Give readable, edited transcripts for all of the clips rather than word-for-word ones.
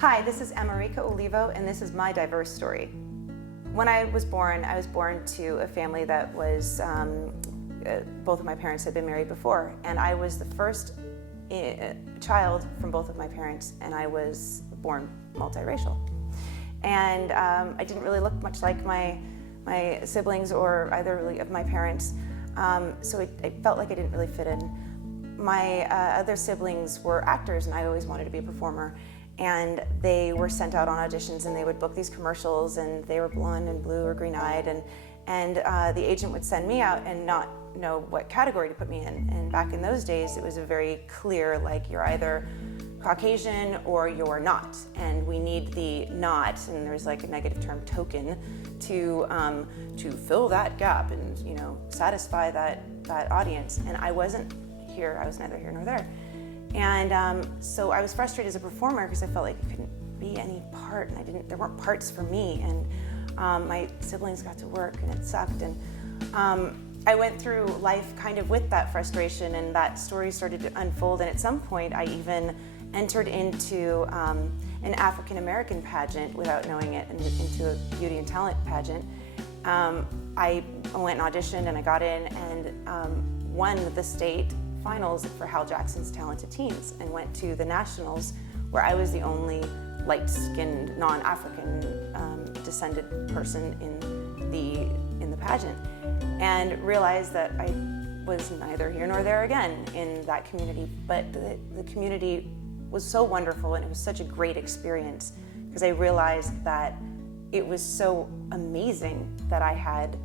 Hi, this is America Olivo, and this is my diverse story. When I was born to a family that was, both of my parents had been married before, and I was the first child from both of my parents, and I was born multiracial. And I didn't really look much like my siblings or either really of my parents, so I felt like I didn't really fit in. My other siblings were actors, and I always wanted to be a performer. And they were sent out on auditions, and they would book these commercials, and they were blonde and blue or green-eyed, and the agent would send me out and not know what category to put me in. And back in those days, it was a very clear, like, you're either Caucasian or you're not, and we need the not, and there's like a negative term, token, to fill that gap and, you know, satisfy that audience. And I wasn't here. I was neither here nor there. And so I was frustrated as a performer because I felt like I couldn't be any part, and there weren't parts for me, and my siblings got to work, and it sucked. And I went through life kind of with that frustration, and that story started to unfold. And at some point, I even entered into an African American pageant without knowing it, and into a beauty and talent pageant. I went and auditioned, and I got in, and won the state finals for Hal Jackson's Talented Teens, and went to the nationals, where I was the only light-skinned, non-African descended person in the pageant, and realized that I was neither here nor there again in that community. But the community was so wonderful, and it was such a great experience, because I realized that it was so amazing that I had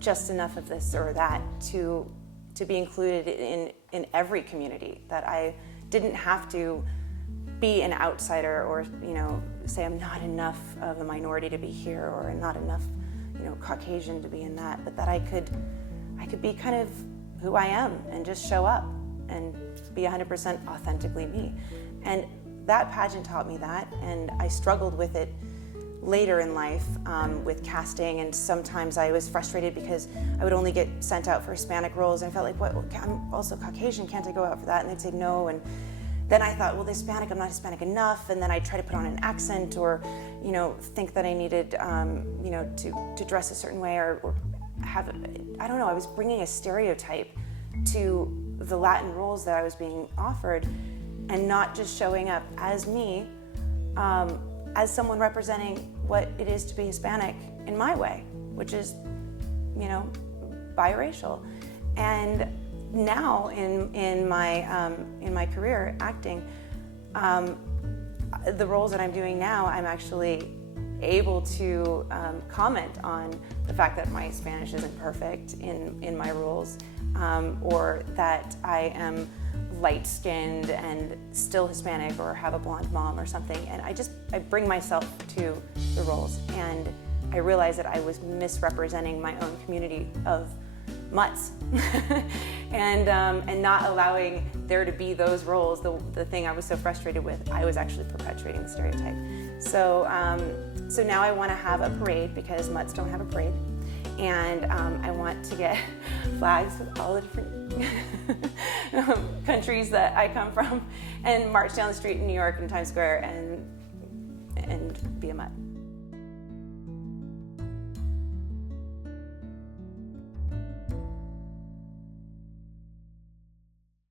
just enough of this or that to be included in every community, that I didn't have to be an outsider or, you know, say I'm not enough of a minority to be here, or not enough, you know, Caucasian to be in that, but that I could be kind of who I am and just show up and be 100% authentically me. And that pageant taught me that, and I struggled with it later in life with casting, and sometimes I was frustrated because I would only get sent out for Hispanic roles, and I felt like, what, I'm also Caucasian, can't I go out for that? And they'd say no. And then I thought, well, the Hispanic, I'm not Hispanic enough, and then I'd try to put on an accent, or, you know, think that I needed, you know, to dress a certain way, or have, I don't know, I was bringing a stereotype to the Latin roles that I was being offered, and not just showing up as me, as someone representing what it is to be Hispanic in my way, which is, you know, biracial. And now in my career acting, the roles that I'm doing now, I'm actually able to comment on the fact that my Spanish isn't perfect in my roles, or that I am light-skinned and still Hispanic, or have a blonde mom or something. And I bring myself to the roles, and I realized that I was misrepresenting my own community of mutts and not allowing there to be those roles. The thing I was so frustrated with, I was actually perpetuating the stereotype. So so now I want to have a parade, because mutts don't have a parade, and I want to get flags with all the different countries that I come from, and march down the street in New York and Times Square and be a mutt.